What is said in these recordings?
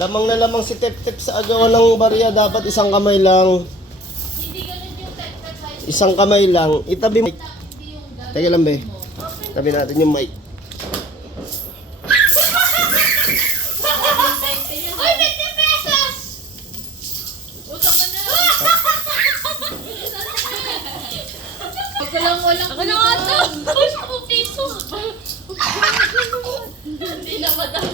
Lamang na lamang si Tep-Tep sa agawan ng barya. Dapat isang kamay lang. Hindi ganun yung type. Isang kamay lang. Itabi mic. Teka lang, be. Tabi natin yung mic. Uy, 50 pesos! Utang ka na. Ako lang walang ako na nga ito. Push mo piso. Hindi na madami.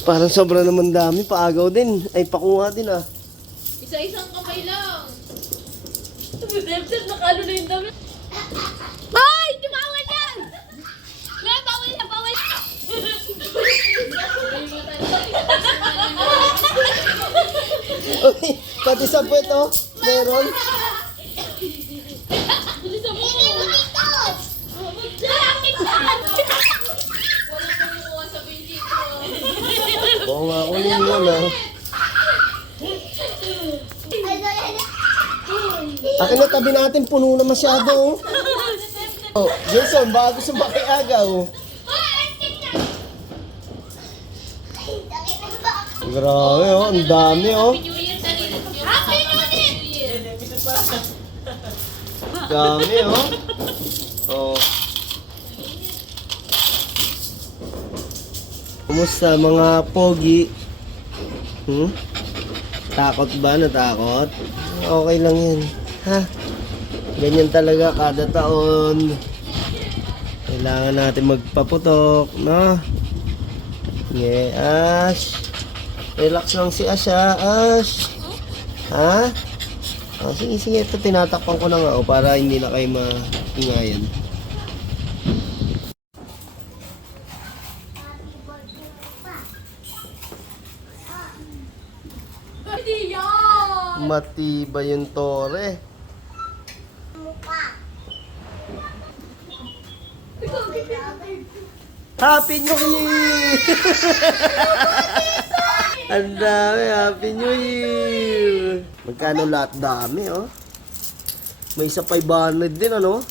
Parang sobra naman dami. Paagaw din. Ay, pakuha din ah. Isa-isang kamay lang. Dep-Dep, nakalo na yung dami. Ay! Tumawal yan! Nga, bawal na, bawal na! Okay, pati sa puwet oh. Meron. Bilisan mo! Walang kumukuha sa binti ko. Oo nga, kunin mo na. Akin na tabi natin, puno na masyado. Oh, Jason, baka gusto makiagaw. Grabe oh, ang dami oh. Happy New Year, dali. Happy New Year! Dami oh. Oh. Kumusta mga pogi? Takot ba? Natakot? Okay lang yan. Ha? Ganyan talaga kada taon. Kailangan natin magpaputok, no? Yeah, Ash. Relax lang si Ash, ha? Ash. Ha? Oh, sige, sige. Ito, tinatakpan ko na nga, oh, para hindi na kayo mahingayan. Hindi yan! Matibay yung tore. Happy New Year! Ang dami, Happy New Year! Magkano lahat? Dami, oh. May isa 500 din, ano?